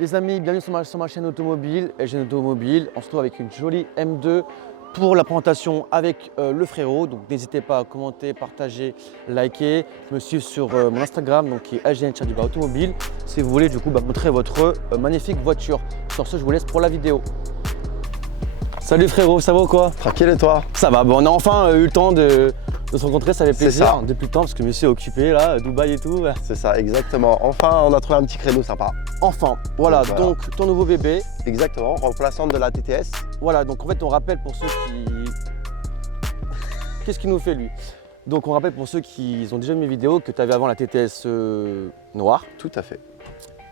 Les amis, bienvenue sur ma chaîne automobile, LGN Automobile. On se retrouve avec une jolie M2 pour la présentation avec le frérot. Donc n'hésitez pas à commenter, partager, liker, me suivre sur mon Instagram donc qui est LGN Automobile. Si vous voulez du coup montrer votre magnifique voiture. Sur ce, je vous laisse pour la vidéo. Salut frérot, ça va ou quoi? Tranquille et toi? Ça va, bon, on a enfin eu le temps de se rencontrer, ça fait plaisir ça. depuis le temps parce que monsieur est occupé là, Dubaï et tout. C'est ça, exactement. Enfin, on a trouvé un petit créneau sympa. Enfin, voilà, donc ton nouveau bébé. Exactement, remplaçante de la TTS. Voilà, donc en fait on rappelle pour ceux qui... Qu'est-ce qu'il nous fait lui? Donc on rappelle pour ceux qui ont déjà vu mes vidéos que tu avais avant la TTS noire. Tout à fait.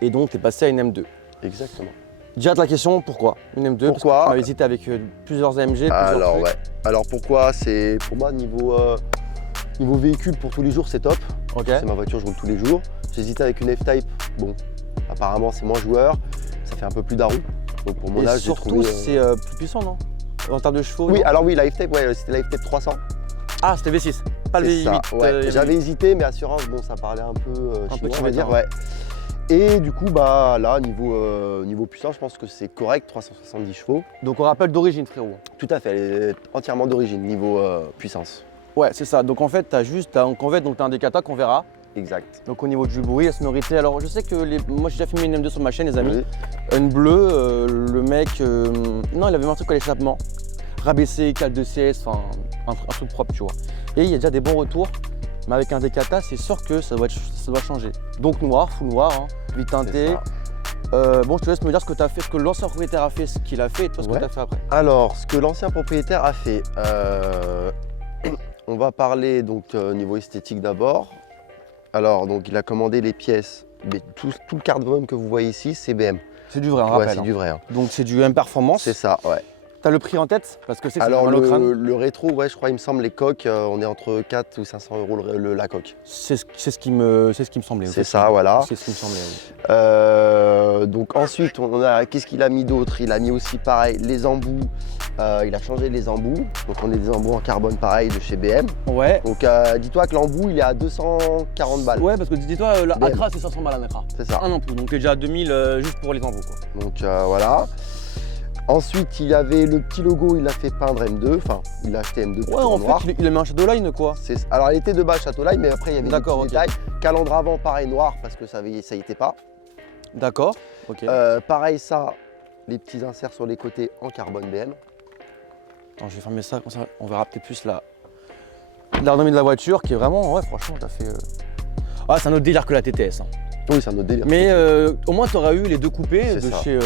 Et donc tu es passé à une M2. Exactement. Déjà la question, pourquoi une M2? Pourquoi? Parce que tu m'avais hésité avec plusieurs AMG, Alors ouais. Alors pourquoi? C'est pour moi niveau véhicule pour tous les jours, c'est top. Ok. C'est ma voiture, je roule tous les jours. J'hésitais avec une F-Type. Bon, apparemment c'est moins joueur, ça fait un peu plus d'arou. Donc pour mon âge, j'ai surtout trouvé. c'est plus puissant, non? En termes de chevaux. Oui, non? alors oui, la F-Type, ouais, c'était la F-Type 300. Ah, c'était V6, pas le C'est V8. ça, ouais. J'avais hésité, mais assurance, bon, ça parlait un peu chinois, on va dire, tibétain. ouais. Et du coup, bah là, niveau puissance, je pense que c'est correct, 370 chevaux. Donc on rappelle d'origine frérot. Tout à fait, elle est entièrement d'origine, niveau puissance. Ouais, c'est ça. Donc en fait, tu as juste un convert, donc tu as un décata qu'on verra. Exact. Donc au niveau du bruit, la sonorité, alors je sais que moi j'ai déjà filmé une M2 sur ma chaîne les amis. Oui. Une bleue, le mec, non il avait mis un truc à l'échappement, rabaissé, cale de CS, enfin un truc propre tu vois. Et il y a déjà des bons retours, mais avec un Decata c'est sûr que ça doit changer. Donc noir, full noir, hein, vite teinté. Bon je te laisse me dire ce que tu as fait, ce que l'ancien propriétaire a fait, ce qu'il a fait et toi ce que tu as fait après. Alors, ce que l'ancien propriétaire a fait, on va parler donc niveau esthétique d'abord. Alors, donc il a commandé les pièces, mais tout le carbone que vous voyez ici, c'est BM. C'est du vrai, on Ouais, rappelle. c'est du vrai. Hein. Donc c'est du M Performance. C'est ça, ouais. T'as le prix en tête? Parce que c'est Alors le le rétro, ouais, je crois, il me semble, les coques, on est entre 4 ou 500 € la coque. C'est ce qui me semblait. C'est ça, voilà. C'est ce qui me semblait. Oui. Donc ensuite, qu'est-ce qu'il a mis d'autre? Il a mis aussi pareil les embouts. Il a changé les embouts. Donc on est des embouts en carbone pareil de chez BM. Ouais. Donc dis-toi que l'embout il est à 240 balles. Ouais, parce que dis-toi, la BM. Acra c'est 500 balles à Acra. C'est ça. Un emploi, donc t'es déjà à 2000 juste pour les embouts quoi. Donc voilà. Ensuite, il avait le petit logo, il l'a fait peindre M2. Enfin, il a acheté M2 Ouais, en noir. fait, il a mis un Shadowline quoi. Alors, elle était de base Châteaulain, mais après, il y avait des petits D'accord, ok. détails. Calandre avant, pareil, noir, parce que ça y était pas. D'accord, ok. Pareil, ça, les petits inserts sur les côtés en carbone BM. Attends, je vais fermer ça, comme ça on verra peut-être plus l'ergonomie de la voiture qui est vraiment, ouais, franchement, t'as fait. Ah, c'est un autre délire que la TTS. Hein. Oui, c'est un autre délire. Mais au moins, t'auras eu les deux coupés de ça. chez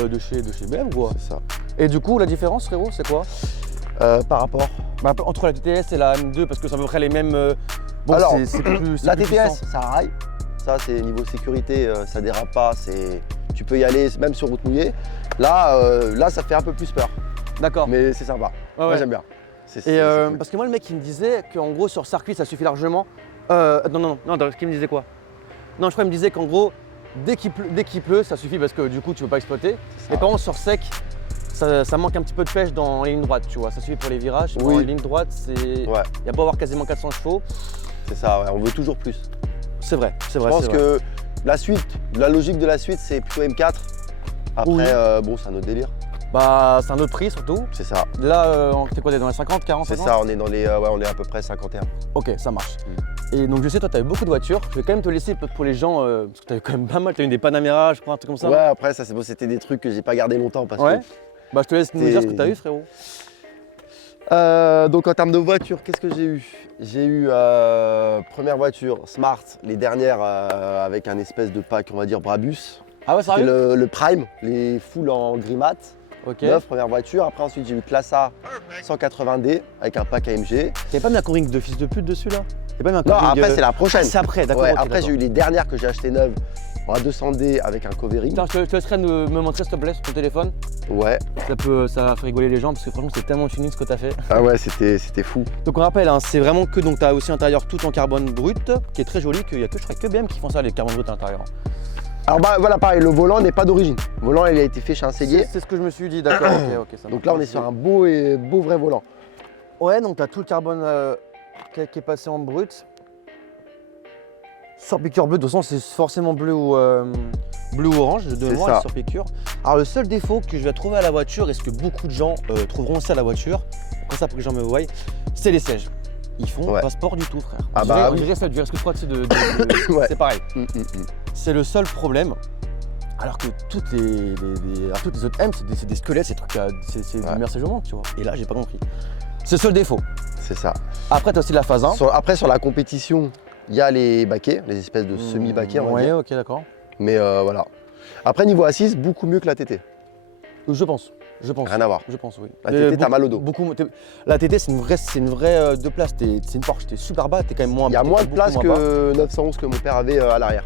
BM quoi. C'est ça. Et du coup, la différence, frérot, c'est quoi? Par rapport. Bah, entre la TTS et la M2, parce que c'est à peu près les mêmes. Bon, Alors, c'est plus. La plus TTS, puissant. ça raille. Ça, c'est niveau sécurité, ça dérape pas. Tu peux y aller même sur route mouillée. Là, ça fait un peu plus peur. D'accord. Mais c'est sympa. Ouais, Moi, ouais. j'aime bien. Et Cool. parce que moi, le mec, il me disait qu'en gros, sur circuit, ça suffit largement. Non, ce qu'il me disait quoi? Non, je crois qu'il me disait qu'en gros, dès qu'il pleut, ça suffit parce que du coup, tu ne peux pas exploiter. Et par contre, sur sec, ça manque un petit peu de pêche dans les lignes droites, tu vois. Ça suffit pour les virages. Oui. Dans les lignes droites, il Ouais, y a beau avoir quasiment 400 chevaux. c'est ça, ouais, on veut toujours plus. C'est vrai, c'est vrai. Je pense c'est vrai. que la logique de la suite, c'est plutôt M4. Après, Oui. bon, c'est un autre délire. Bah, c'est un autre prix surtout. C'est ça. Là, t'es quoi, t'es dans les 50, 40 C'est 50? ça, on est dans les, on est à peu près 51. Ok, ça marche. Et donc, je sais, toi, tu avais beaucoup de voitures. Je vais quand même te laisser peut-être pour les gens, parce que tu avais quand même pas mal. Tu as eu des Panamera, je crois, un truc comme ça. Ouais, après, ça, c'est bon, c'était des trucs que j'ai pas gardé longtemps parce Ouais. que. Bah, je te laisse nous dire ce que tu as eu, frérot. Donc en termes de voiture, qu'est-ce que j'ai eu? J'ai eu première voiture Smart, les dernières avec un espèce de pack, on va dire Brabus. Ah ouais, C'était sérieux? le Prime, les full en gris mat. Ok. Neuf, première voiture. Après ensuite j'ai eu Classe A 180D avec un pack AMG. T'avais pas mis un Coring de fils de pute dessus là? T'avais pas mis un Non, Coring, après c'est la Ah, prochaine. c'est après, d'accord. Ouais, ok, après d'accord. j'ai eu les dernières que j'ai achetées neuves en 200D avec un covering. Tiens, je te laisserai me montrer s'il te plaît sur ton téléphone. Ouais. Ça va faire rigoler les gens parce que franchement c'est tellement fini ce que t'as fait. Ah ouais, c'était fou. Donc on rappelle, hein, c'est vraiment que donc t'as aussi un intérieur tout en carbone brut qui est très joli, qu'il y a que je crois que BM qui font ça les carbones bruts à l'intérieur. Alors bah voilà, pareil, le volant n'est pas d'origine. Le volant il a été fait chez un cellier. C'est ce que je me suis dit, d'accord. ok, ça Donc là on est sur un beau vrai volant. Ouais, donc t'as tout le carbone qui est passé en brut. Sur piqueur bleu, de toute façon c'est forcément bleu ou bleu-orange de C'est mémoire, ça. sur piqûre. Alors le seul défaut que je vais trouver à la voiture, et ce que beaucoup de gens trouveront aussi à la voiture, comme ça pour que les gens me voient, c'est les sièges. Ils font Ouais. pas sport du tout, frère. Ah Je bah dirais- oui. je dirais ça, est-ce que tu crois que c'est Ouais. c'est pareil. Mm. C'est le seul problème. Alors que toutes les autres M, c'est des squelettes, c'est du Ouais. meilleur siège au monde, tu vois. Et là, j'ai pas compris. C'est le seul défaut. C'est ça. Après, tu as aussi la phase 1. Après, sur la compétition, il y a les baquets, les espèces de semi-baquets, on va Ouais, dire. ok, d'accord. Mais voilà. Après, niveau assise, beaucoup mieux que la TT. Je pense. Rien à voir. Je pense, oui. La TT, t'as mal au dos. La TT, c'est une vraie deux places. C'est une Porsche, t'es super bas, t'es quand même moins. Il y a t'es moins de beaucoup place moins bas. que 911 que mon père avait à l'arrière.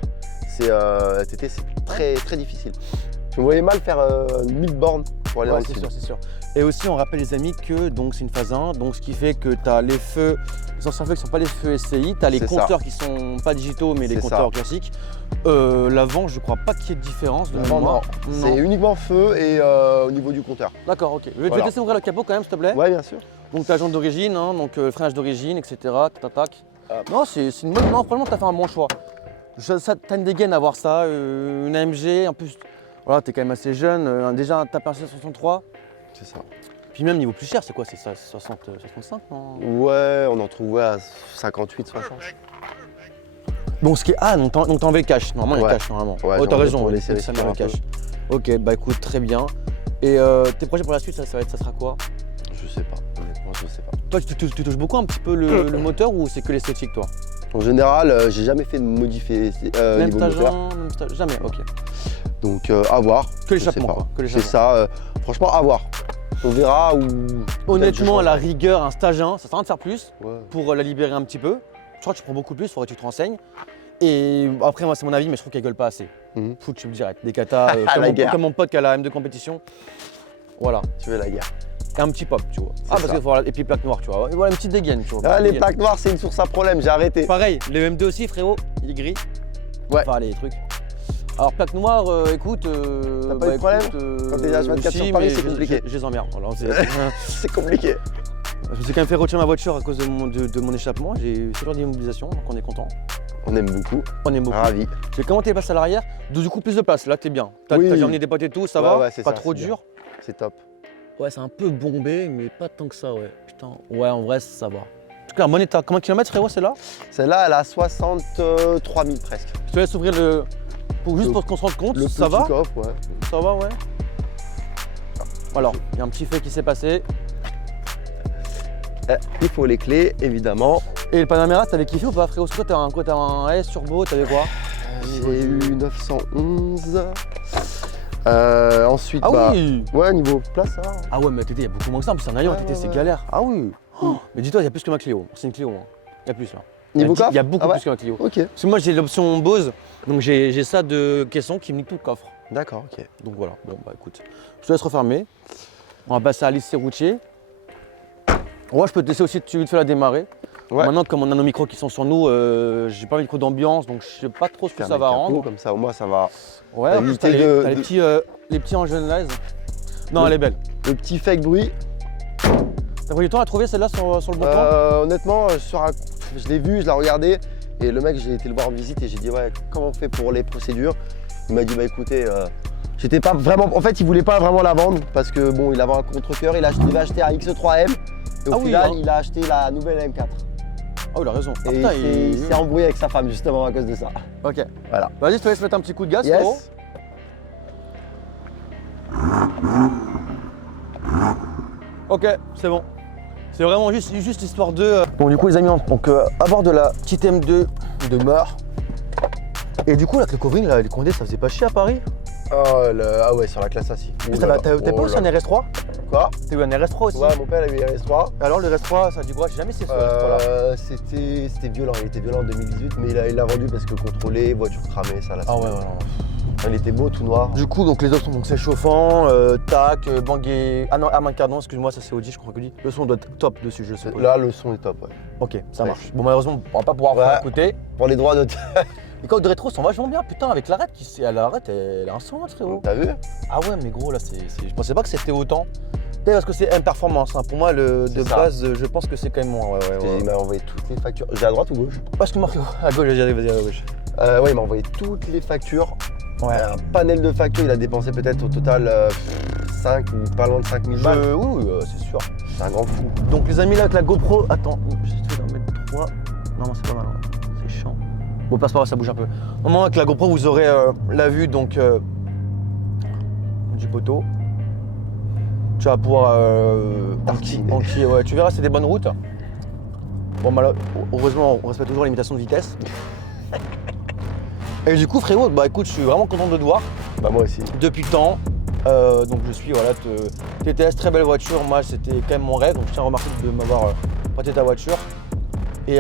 La TT, c'est très très difficile. Je me voyais mal faire 1000 bornes pour aller dans Ouais, le c'est sud. sûr, c'est sûr. Et aussi, on rappelle les amis que donc c'est une phase 1, donc ce qui fait que tu as les feux, les anciens feux qui ne sont pas les feux SCI, tu as les C'est compteurs qui sont pas digitaux mais les C'est compteurs ça. classiques. L'avant, je crois pas qu'il y ait de différence de Avant, mémoire. non. C'est uniquement feu et au niveau du compteur. D'accord, ok. Je vais Voilà. te laisser ouvrir le capot quand même, s'il te plaît. Ouais, bien sûr. Donc ta jante d'origine, hein, donc freinage d'origine, etc. Tac, tac. Hop. Non, c'est une bonne. Non, franchement, tu as fait un bon choix. T'as une dégaine à voir ça, une AMG, en plus, voilà, t'es quand même assez jeune, déjà t'as passé 63. C'est ça. Puis même niveau plus cher, c'est quoi? C'est ça, 60, 65, non? Ouais, on en trouvait à 58, 60. Donc ce qui est. Ah, donc t'as enlevé le cash, normalement il y a Ouais. le cash normalement. Ouais, Oh, j'ai t'as enlevé raison, pour oui, laisser ça met le respirer cash. un Ok, bah écoute, très bien. Et tes projets pour la suite, ça sera quoi? Je sais pas, honnêtement, je sais pas. Toi, tu touches beaucoup un petit peu le moteur ou c'est que l'esthétique, toi? En général, j'ai jamais fait de modifier Même niveau moteur. jamais, ok. Donc à voir. Que je sais l'échappement, pas. quoi. Que C'est l'échappement. ça, franchement à voir. On verra ou. Honnêtement, à la peut-être je rigueur, un stage 1, ça sert à rien de faire plus changerai. Ouais. pour la libérer un petit peu. Je crois que tu prends beaucoup plus, il faudrait que tu te renseignes. Et après, moi, c'est mon avis, mais je trouve qu'elle gueule pas assez. Mhm. Foot tube direct. Des katas, La guerre. comme mon pote qui a la M2 compétition. Voilà. Tu veux la guerre. Et un petit pop, tu vois. C'est Parce ça. que voilà, et puis plaque noire, tu vois. Et voilà une petite dégaine, tu vois. Ah, petite les dégaine. plaques noires, c'est une source à problème, j'ai arrêté. Pareil, le M2 aussi, frérot, il est gris. Ouais. Enfin, les trucs. Alors, plaque noire, écoute. T'as pas eu de problème Quand t'es H24 si, sur Paris, mais c'est compliqué. Je les emmerde. Voilà, C'est compliqué. je me suis quand même fait retirer ma voiture à cause de mon échappement. J'ai eu ce genre d'immobilisation, donc on est content. On aime beaucoup. On est beaucoup. Ravi. J'ai commenté les places à l'arrière, du coup plus de place, là t'es bien. T'as Oui. déjà emmené des potes et tout, ça Ouais, va, ouais, c'est pas ça, trop c'est dur. C'est top. Ouais, c'est un peu bombé, mais pas tant que ça, ouais. Putain, ouais, en vrai, ça va. En tout cas, bon état. Combien de kilomètres, frérot, c'est là? Celle-là, elle a 63 000 presque. Je te laisse ouvrir juste pour qu'on se rende compte, Le ça petit va? coffre, ouais. Ça va, ouais. Alors, il y a un petit fait qui s'est passé. Il faut les clés, évidemment. Et le Panamera, t'avais kiffé ou pas, frérot? Parce que toi, t'avais un S turbo, t'avais quoi? J'ai eu 911. Ensuite, Ah bah. oui! Ouais, niveau place, ça va. Ah ouais, mais TT, il y a beaucoup moins que ça. En plus, c'est un avion, Ouais, TT, ouais, c'est ouais. galère. Ah oui! Oh, mais dis-toi, il y a plus que ma Clio. C'est une Clio. Hein. Il y a plus là. Niveau Il y a coffre Il y a beaucoup Ah ouais plus que ma Clio. Ok. Parce que moi, j'ai l'option Bose, donc j'ai ça de caisson qui me nique tout le coffre. D'accord, ok. Donc voilà, bon bah écoute, je te laisse refermer. On va passer à l'essai routier. Ouais, je peux te laisser aussi, tu te fais la démarrer. Ouais. Maintenant, comme on a nos micros qui sont sur nous, j'ai pas un micro d'ambiance, donc je sais pas trop ce que Ferme ça va les capots, rendre. Comme ça, au moins, ça va. Ouais, en plus, éviter t'as de- les petits engine live. Non, Le- elle est belle. Le petit fake bruit. T'as pris du temps à trouver celle-là sur le bon coin? Honnêtement, je l'ai vu, je l'ai regardé. Et le mec, j'ai été le voir en visite et j'ai dit, ouais, comment on fait pour les procédures? Il m'a dit, bah écoutez, j'étais pas vraiment. En fait, il voulait pas vraiment la vendre parce que bon, il avait un contre-cœur. Il devait acheter un X3M. Et au Ah oui, final, hein. il a acheté la nouvelle M4. Ah oui, il a raison. Ah, Et putain, il s'est embrouillé avec sa femme justement à cause de ça. Ok. Voilà. Vas-y, je te laisse mettre un petit coup de gaz, frérot. Yes. Ok, c'est bon. C'est vraiment juste histoire de. Bon, du coup, les amis, donc à bord de la petite M2 de mort. Et du coup, là, avec le covering, là, les condés, ça faisait pas chier à Paris. Ah ouais, sur la classe A6. Mais t'as pas aussi un RS3? Quoi? T'as eu un RS3 aussi? Ouais, mon père avait eu RS3. Alors, le RS3, ça dit quoi? J'ai jamais essayé ce RS3 là. C'était violent, il était violent en 2018, mais il l'a vendu parce que contrôlé, voiture cramée, ça l'a Ah ouais, saoulé. ouais, ouais. Il était beau, tout noir. Du coup, donc les options, donc c'est chauffant, tac, bangé. Ah non, Armand Cardon, excuse-moi, ça c'est Audi, je crois que dit. Le son doit être top dessus, je sais pas. Là, le son est top, ouais. Ok, ça Ouais. marche. Bon, malheureusement, on va pas pouvoir Ouais. écouter. Pour les droits de. Les codes de rétro sont vachement bien, putain, avec l'arrête, l'arrête, elle a un son, frérot. T'as vu? Ah ouais, mais gros, là, je pensais pas que c'était autant. Peut-être parce que c'est M Performance, hein. Pour moi, de C'est ça. base, je pense que c'est quand même moins. Ouais. Il m'a envoyé toutes les factures. J'ai à droite ou gauche? Parce que Mario, à gauche, vas-y, à gauche. Ouais, il m'a envoyé toutes les factures. Ouais. Un panel de facture, il a dépensé peut-être au total 5 ou pas loin de 5000 balles. Oui, c'est sûr. C'est un grand fou. Donc les amis, là avec la GoPro, attends, j'essaie d'en mettre 3. Non, c'est pas mal, ouais. C'est chiant. Bon, passe par là, ça bouge un peu. Au moment avec la GoPro, vous aurez la vue donc du poteau. Tu vas pouvoir Tartiner. ouais, tu verras, c'est des bonnes routes. Bon, heureusement, on respecte toujours les limitations de vitesse. Et du coup, frérot, bah écoute, je suis vraiment content de te voir Bah moi aussi. depuis le temps. Donc je suis, voilà, TTS, très belle voiture. Moi, c'était quand même mon rêve. Donc je tiens à remercier de m'avoir prêté ta voiture. Et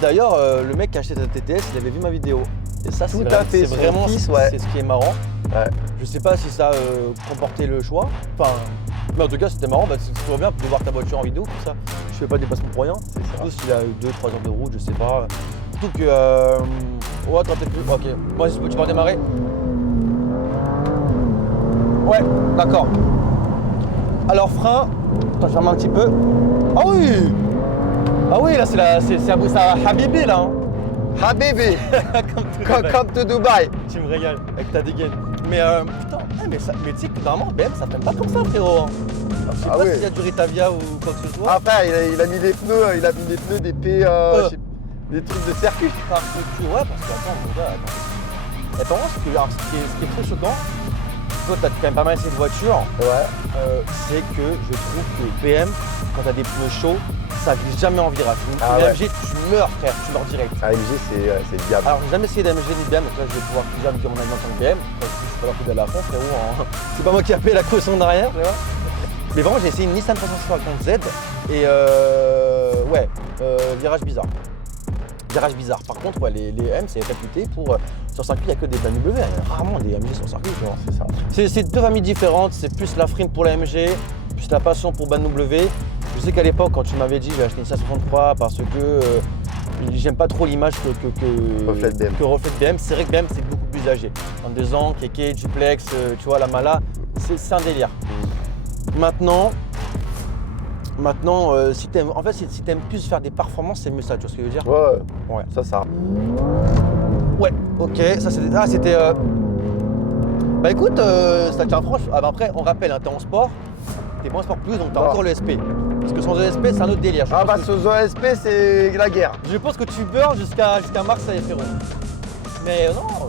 d'ailleurs, le mec qui a acheté ta TTS, il avait vu ma vidéo. Et ça, Tout à fait, c'est son vraiment fils, ouais. c'est ce qui est marrant. Ouais. Je sais pas si ça comportait le choix. Enfin, mais en tout cas, c'était marrant. Bah, c'est toujours bien de voir ta voiture en vidéo, comme ça. Je fais pas des déplacements pour rien. Surtout s'il a 2-3 heures de route, je sais pas. Surtout que. Ouais, t'auras peut-être plus. Ok. Moi, tu vas redémarrer. Ouais, d'accord. Alors, frein. Attends, je ferme un petit peu. Ah oui! Ah oui, là, c'est Habibi, là. Hein. Habibi, Comme come to Dubai. Tu me régales avec ta dégaine. Mais putain, mais tu sais que normalement, BM, ça freine pas comme ça, frérot. Hein. Alors, je sais Ah pas oui. s'il y a du Ritavia ou quoi que ce soit. Après, il a mis des pneus, des P, des trucs de circuit. Parce que, ouais, parce que, attends, mon gars, attends. Attends, ce qui est très choquant, toi, t'as quand même pas mal essayé de voiture, Ouais. c'est que je trouve que BM, quand t'as des pneus chauds, ça glisse jamais en virage. Ah Une ouais. AMG, tu meurs, frère, tu meurs direct. AMG, c'est le diable. Alors, j'ai jamais essayé d'AMG ni de BM, donc là, je vais pouvoir déjà me dire mon avis en tant que BM. Parce que je suis pas là pour d'aller à fond, frérot. Hein. C'est pas moi qui ai payé la caution derrière, tu vois. Mais vraiment, j'ai essayé une Nissan 350 Z et ouais, virage bizarre. Virage bizarre. Par contre, ouais, les M, c'est réputé pour. Sur circuit, il n'y a que des BMW. Il y a rarement des AMG sur circuit, tu vois. C'est ça. C'est deux familles différentes. C'est plus la frime pour la AMG, plus la passion pour BMW. Je sais qu'à l'époque, quand tu m'avais dit j'ai acheté une 563 parce que j'aime pas trop l'image que Reflète BM. que reflète BM. C'est vrai que BM, c'est beaucoup plus âgé. 22 ans, Keke, Duplex, tu vois, la Mala, c'est un délire. Maintenant, si t'aimes, en fait, si t'aimes plus faire des performances, c'est mieux ça, tu vois ce que je veux dire? Ouais. Ouais. Ça. Ouais, ok, ça c'était. Ah, c'était. Bah écoute, ça tient franche. Ah, bah après, on rappelle, hein, t'es en sport, t'es pas en sport plus, donc t'as Non. encore le SP. Parce que sans ESP, c'est un autre délire. Ah bah, ce OSP, c'est la guerre. Je pense que tu beurres jusqu'à Marseille, frérot. Mais non.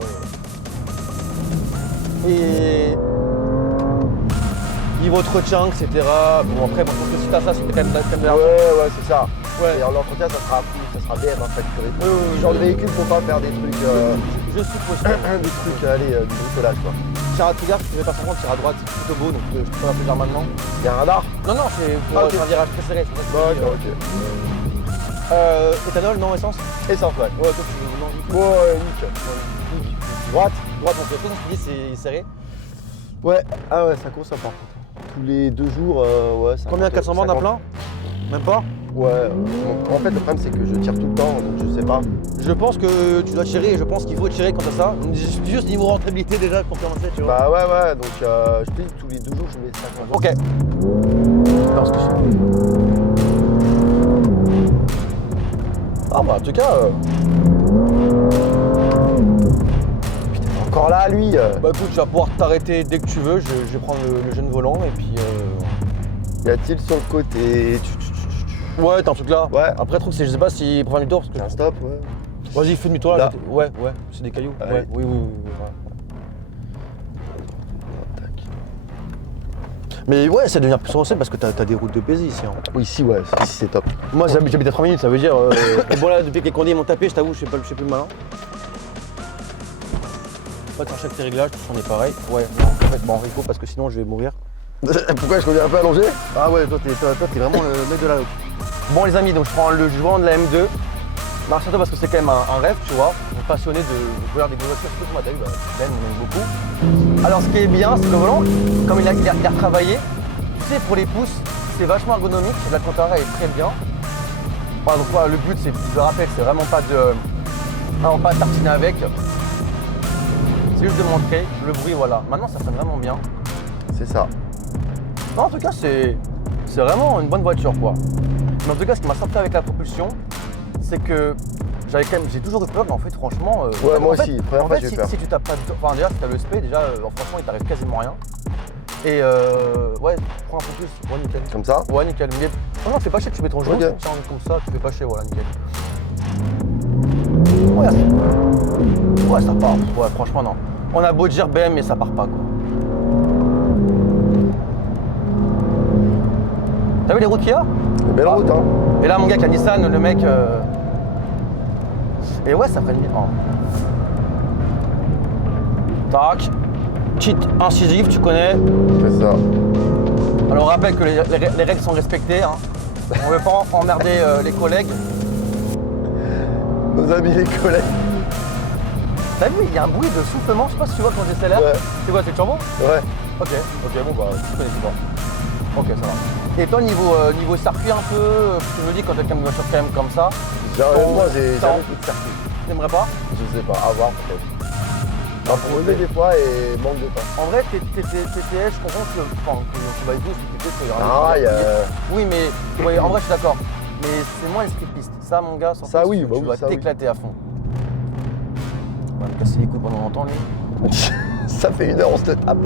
Et. Niveau entretien, etc. Bon, après, bon, je pense que si t'as ça, c'est quand même de l'argent. Ouais, c'est ça. Ouais. Et en l'entretien, ça sera BM, hein, facturé. Oui, oui, Ce genre de véhicule, faut pas faire des trucs, Je suppose. du bricolage, quoi. Tiens, tu regardes, tu fais pas comprendre, tire à droite, c'est plutôt beau, donc je te fais un peu dire maintenant. Il y a un radar. Non, c'est pour Ah, ok. un virage très serré. C'est pour ça que je te dis, éthanol, non, essence? Essence, ouais. Ouais, toi tu veux, non, Ouais, nickel. droite, donc le truc, je te dis, c'est serré. Ouais, ah ouais, ça court ça par contre. Tous les 2 jours, ouais. 50, Combien, 400 bornes à 50. plein? Même pas? Ouais, en fait, le problème, c'est que je tire tout le temps, donc je sais pas. Je pense que tu dois tirer et je pense qu'il faut tirer quant à ça. Juste niveau rentabilité déjà pour commencer, tu vois. Bah ouais, donc je te dis, tous les 2 jours, je mets 50 bornes. Ok. Non, ce que Ah bah en tout cas, Putain, encore là, lui. bah écoute, tu vas pouvoir t'arrêter dès que tu veux. Je vais prendre le jeune volant et puis. Y a-t-il sur le côté? Ouais, t'as un truc là. Ouais. Après, le truc, c'est je sais pas s'il prend demi-tour parce que. Un stop, ouais. Vas-y, fais demi-tour là. Là. Ouais, c'est des cailloux. Allez. Ouais, oui. Ouais. Tac. Mais ouais, ça devient plus sensé parce que t'as des routes de baiser ici. Hein. Oui, ici, ouais, ici c'est top. Moi, j'habite à 3 minutes, ça veut dire. Et bon, là, depuis que les condés m'ont tapé, je t'avoue, je sais plus malin. Pas de chercher avec tes réglages, tout on est pareil. Ouais, non, en fait, bon, Rico, parce que sinon je vais mourir. Pourquoi je conduis un peu allongé? Ah ouais, toi, t'es vraiment le mec de la loc. Bon, les amis, donc je prends le jouant de la M2. Marche-toi parce que c'est quand même un rêve, tu vois. On est passionné de voir des voitures, surtout moi, t'as vu, Ben, on aime beaucoup. Alors, ce qui est bien, c'est que le volant, comme il a retravaillé, tu sais, pour les pouces, c'est vachement ergonomique. La Contara est très bien. Voilà, donc voilà, le but, c'est, je le rappelle, c'est vraiment pas de tartiner avec. C'est juste de montrer le bruit, voilà. Maintenant, ça sonne vraiment bien. C'est ça. Non, en tout cas, c'est vraiment une bonne voiture, quoi. Mais en tout cas, ce qui m'a sorti avec la propulsion, c'est que J'ai toujours eu peur, mais en fait, franchement. Ouais, moi en fait, aussi, première en fois fait, j'ai eu peur. si tu tapes pas. Enfin, déjà, si t'as le spé, déjà, franchement, il t'arrive quasiment rien. Et ouais, prends un peu plus. Ouais, nickel. Comme ça. Ouais, nickel. Mais non, fais pas chier, tu mets ton genou, Ok. tiens, comme ça, tu fais pas chier, voilà, nickel. Ouais, ça part. Ouais, franchement, non. On a beau dire BM, mais ça part pas, quoi. T'as vu les routes qu'il y a? Belle route, hein. Et là, mon gars, avec la Nissan, le mec. Et ouais, ça freine bien. Oh. Tac. Petite incisive, tu connais. C'est ça. Alors, on rappelle que les règles sont respectées. Hein. On veut pas emmerder les collègues. Nos amis, les collègues. T'as vu, il y a un bruit de soufflement, je sais pas si tu vois quand j'accélère. Ouais. C'est quoi, c'est le turbo? Ouais. Ok, bon bah, tu connais pas. Ok, ça va. Et toi, niveau circuit un peu, tu me dis quand quelqu'un me voiture quand même comme ça, Moi, j'ai ça- jamais fait de circuit. t'aimerais pas? Je sais pas, à voir peut-être. Improviser des fois et manque de temps. En vrai, TTS, je comprends que tu vas y tous, Ah, il y a. Oui, mais ouais, en vrai, je suis d'accord. Mais c'est moins l'esprit de piste. Ça, mon gars, sans Ça, piste, oui, tu bah oui, vas ça, oui. t'éclater à fond. On va me casser les couilles pendant longtemps, lui. Ça fait 1 heure, on se le tape.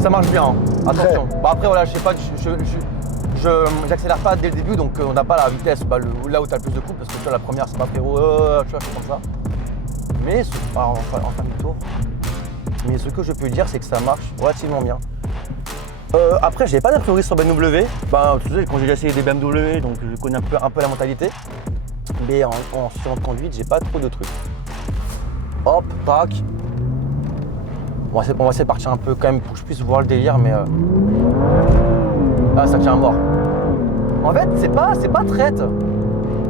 Ça marche bien, hein. Attention. Bah après, voilà, je sais pas, j'accélère pas dès le début, donc on n'a pas la vitesse là où tu as le plus de coups, parce que tu vois, la première, c'est pas frérot, tu vois, c'est comme ça. Mais, en fin de tour, mais ce que je peux dire, c'est que ça marche relativement bien. Après, j'ai pas d'a priori sur BMW. Ben, tu sais, quand j'ai déjà essayé des BMW, donc je connais un peu la mentalité. Mais en conduite, j'ai pas trop de trucs. Hop, tac. On va essayer de partir un peu quand même pour que je puisse voir le délire, mais. Ah, ça tient à mort. En fait, c'est pas traite.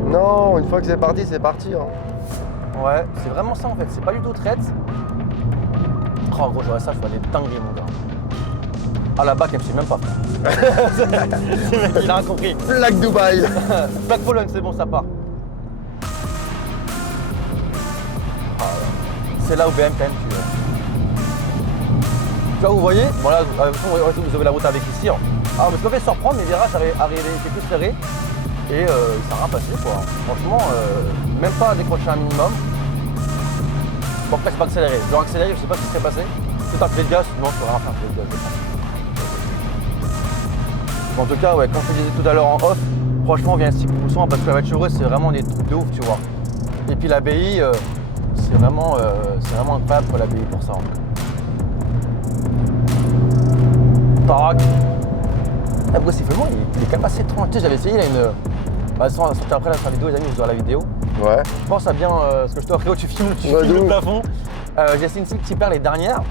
Non, une fois que c'est parti, c'est parti. Hein. Ouais, c'est vraiment ça en fait, c'est pas du tout traite. Oh gros, j'aurais ça, je ferais des dingueries mon gars. Ah la bac, elle me suit même pas. Le mec, il a rien compris. Black Dubaï. Black Pologne, c'est bon, ça part. Ah, c'est là où BM quand même tu vois, vous voyez, bon là, vous avez la route avec ici. Hein. Alors, je me suis fait surprendre, mes virages étaient plus serrés. Et il s'est rien passé quoi. Franchement, même pas décrocher un minimum. Bon après c'est pas accéléré. Je vais accélérer, je sais pas ce qui serait passé. Tout un clé de gaz, non je peux rien faire clé de gaz, je pense. En tout cas ouais, comme je te disais tout à l'heure en off, franchement on vient ici poussant parce que la voiture c'est vraiment des trucs de ouf tu vois. Et puis l'ABI c'est vraiment incroyable pour l'ABI pour ça en tout cas. Tac. Ah, brusquement, il est quand même assez étrange. Tu sais, j'avais essayé, il a une. Bah, sans sortir après là, sur la vidéo, les amis, vous aurez la vidéo. Ouais. Pense à bien ce que je t'offre, tu filmes le plafond. J'ai essayé une petite paire les dernières.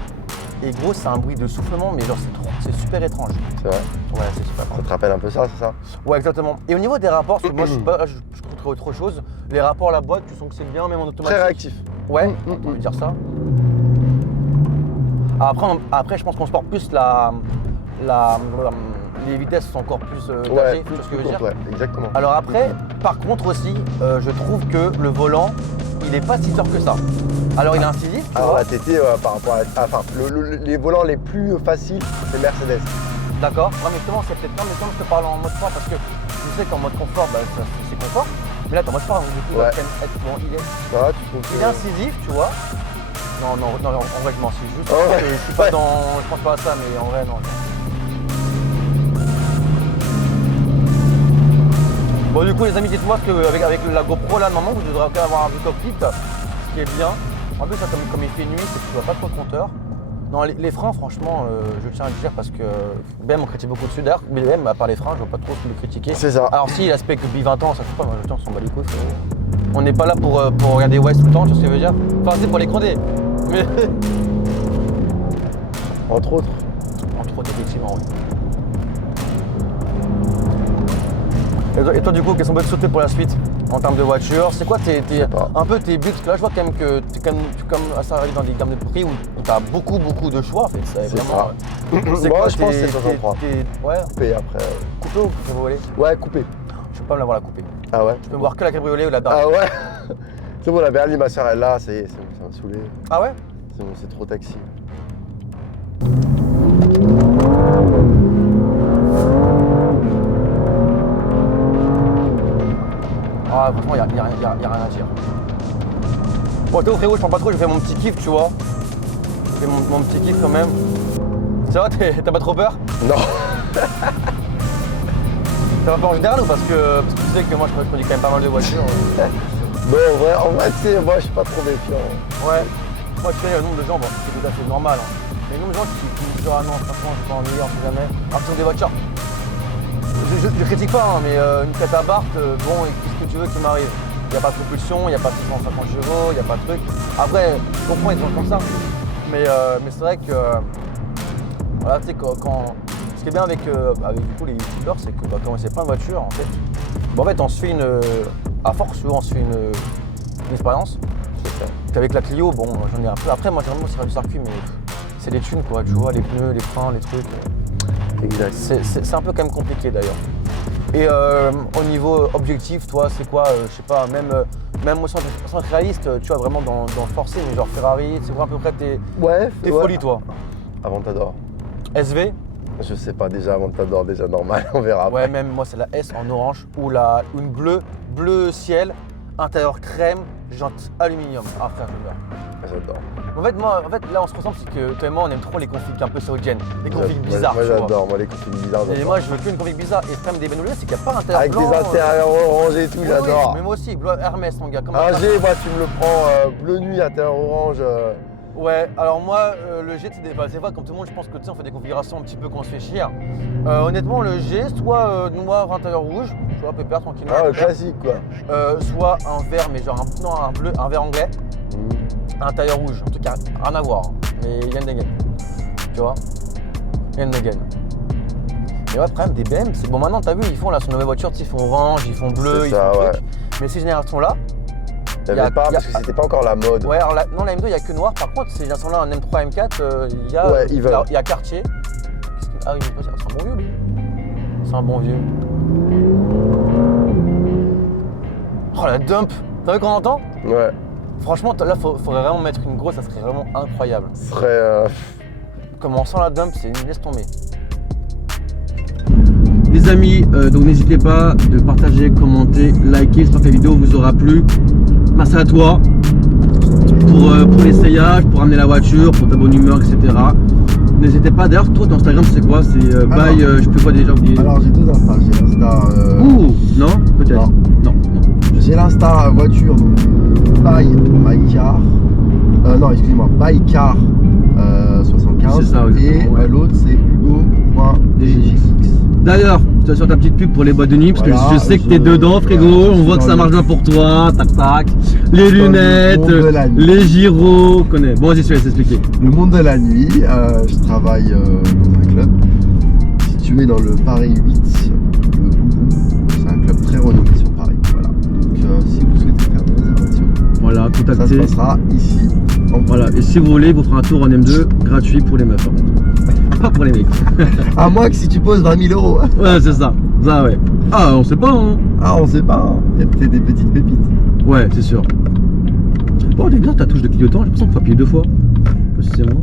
Et gros, c'est un bruit de soufflement, mais genre, c'est super étrange. C'est vrai. Ouais, c'est super étrange. Ça te rappelle un peu ça, c'est ça? Ouais, exactement. Et au niveau des rapports, parce que moi, je trouve autre chose. Les rapports à la boîte, tu sens que c'est bien, même en automatique. Très réactif. Ouais, on peut dire ça. Après, je pense qu'on se porte plus les vitesses sont encore plus Ouais, tu vois ce que je veux dire? Ouais, exactement. Alors après, par contre aussi, je trouve que le volant, il est pas si dur que ça. Alors il est incisif, tu Alors vois. la TT, par rapport à... Enfin, les volants les plus faciles, c'est Mercedes. D'accord. Ouais, mais justement, c'est peut-être pas, mais quand je te parle en mode sport, parce que tu sais qu'en mode confort, bah, c'est confort. Mais là, t'es en mode sport, donc du coup, Ouais. il va quand même être bon. Il Tu est incisif, tu vois. Non, en vrai, je m'en suis juste. Oh, ouais. Je suis pas dans. Je pense pas à ça, mais en vrai, non. Bon du coup les amis, dites-moi qu'avec la GoPro là normalement vous devrez quand même avoir un vue cockpit, ce qui est bien. En plus ça, comme il fait nuit, c'est que tu vois pas trop le compteur. Non les freins franchement je tiens à le dire parce que BM on critique beaucoup dessus d'ailleurs, BM à part les freins je vois pas trop ce qu'il le critiquer. C'est ça. Alors si l'aspect que depuis 20 ans ça fait pas, moi on s'en bat les couilles. On n'est pas là pour regarder West tout le temps, tu vois ce que je veux dire. Enfin c'est pour les gronder. Mais. Entre autres. Entre autres effectivement oui. Et toi du coup, quels sont tes sauter pour la suite en termes de voiture? C'est quoi un peu tes buts? Parce que là je vois quand même que tu es comme ça arrive dans des gammes de prix où tu as beaucoup de choix en fait. C'est vraiment, ça. Moi je pense que c'est 63. Ouais. Coupé après. Coupé ou cabriolet? Ouais, coupé. Je peux pas me l'avoir la coupée. Ah ouais? Je peux me voir que la cabriolet ou la berline. Ah ouais? C'est bon, la berline, ma soeur elle l'a, ça y est, ça m'a saoulé. Ah ouais? C'est bon, c'est trop taxi. Ah, franchement, il n'y a rien à dire. Bon, t'es au frérot, je parle pas trop, je fais mon petit kiff, tu vois. Je fais mon petit kiff quand même. Ça va, t'as pas trop peur? Non. Ça va pas en général ou parce que tu sais que moi je conduis quand même pas mal de voitures. Non, en vrai, tu sais, moi je suis pas trop méfiant. Ouais. Moi, tu sais, le nombre de gens, bon, c'est tout à fait normal. Hein. Mais le nombre de gens qui me disent, ah non, franchement, je vais pas ennuyer, on sait jamais. Alors qu'ils ont des voitures. Je critique pas, hein, mais une Fiat Abarth, bon, qu'est-ce que tu veux qui m'arrive? Il n'y a pas de propulsion, il n'y a pas de 650 chevaux, il n'y a pas de truc. Après, je comprends, ils sont comme ça. Mais c'est vrai que, voilà, tu sais, ce qui est bien avec du coup, les youtubeurs, c'est que quand on essaie plein de voitures, en fait, on se fait à force, souvent, on se fait une expérience. Avec la Clio, bon, j'en ai un peu. Après, moi, j'aimerais aussi faire du circuit, mais c'est les thunes, quoi. Tu vois, les pneus, les freins, les trucs. Exact. C'est un peu quand même compliqué, d'ailleurs. Et au niveau objectif, toi, c'est quoi je sais pas, même sans être réaliste, tu vois, vraiment dans le forcé, mais genre Ferrari, c'est quoi à peu près tes folies, toi? Aventador. SV? Je sais pas, déjà Aventador, déjà normal, on verra après. Ouais, même moi, c'est la S en orange ou une bleu ciel, intérieur crème, jante aluminium. Ah, frère, J'adore. En fait, là, on se ressemble, c'est que toi et moi, on aime trop les configs un peu saugènes, les configs bizarres. Moi, tu vois. j'adore, moi, les configs bizarres. Et moi, je veux qu'une config bizarre. Et le problème des BMW, c'est qu'il n'y a pas d'intérieur avec blanc. des intérieurs orange et tout, Oui, j'adore. mais moi aussi, bleu Hermès, mon gars. Un G, moi, tu me le prends bleu nuit, intérieur orange. Ouais, alors moi, le G, c'est vrai, comme tout le monde, je pense que tu sais, on fait des configurations un petit peu qu'on se fait chier. Honnêtement, le G, soit noir, intérieur rouge, tu vois, pépère, tranquillement. Ah, classique, quoi. Soit un vert, mais genre un bleu, un vert anglais. Intérieur rouge, en tout cas, rien à voir. Hein. Mais Yann Degen. Tu vois, Yann Degen. Et ouais, le problème des BM, c'est bon, maintenant, t'as vu, ils font là, sur nouvelle voiture, ils font orange, ils font bleu, ils font truc. Mais ces générations-là, il n'y avait pas, parce que c'était pas encore la mode. Ouais, alors non, la M2, il n'y a que noir. Par contre, ces générations-là, un M3, M4, il y a Cartier. Ah oui, mais c'est un bon vieux, lui. C'est un bon vieux. Oh, la dump. T'as vu qu'on entend? Ouais. Franchement, là, faudrait vraiment mettre une grosse, ça serait vraiment incroyable. Ce serait. Comment on sent la dump, laisse tomber. Les amis, donc n'hésitez pas de partager, commenter, liker, j'espère que la vidéo vous aura plu. Merci à toi pour l'essayage, pour amener la voiture, pour ta bonne humeur, etc. N'hésitez pas, d'ailleurs, toi, ton Instagram, c'est quoi? C'est by, je peux pas déjà oublier. Alors, j'ai deux Insta. J'ai l'Insta. Ouh, non? Peut-être. Non. J'ai l'Insta voiture, donc by mycar. Non, excusez-moi, bycar 75. C'est ça, et ouais. L'autre, c'est hugo.dgx. D'ailleurs, je te sur ta petite pub pour les boîtes de nuit, parce voilà, que je sais que t'es dedans, frérot. On voit que ça marche bien pour toi. Tac, tac. Les lunettes, les gyros. Connais. Bon, vas-y, je te laisse expliquer. Le monde de la nuit, je travaille dans un club situé dans le Paris 8, le Boubou. C'est un club très renommé sur Paris. Voilà. Donc, si vous souhaitez faire des réservations, voilà, contactez. ça se passera ici. Voilà, et si vous voulez, vous ferez un tour en M2 gratuit pour les meufs, par contre. Pas pour les mecs. À moins que si tu poses 20 000 euros. Ouais, c'est ça. Ça, ouais. Ah, on sait pas, hein. Ah, on sait pas, hein. Il y a peut-être des petites pépites. Ouais, c'est sûr. Bon, t'as bien ta touche de clignotant, j'ai l'impression qu'il faut appuyer 2 fois. Précisément.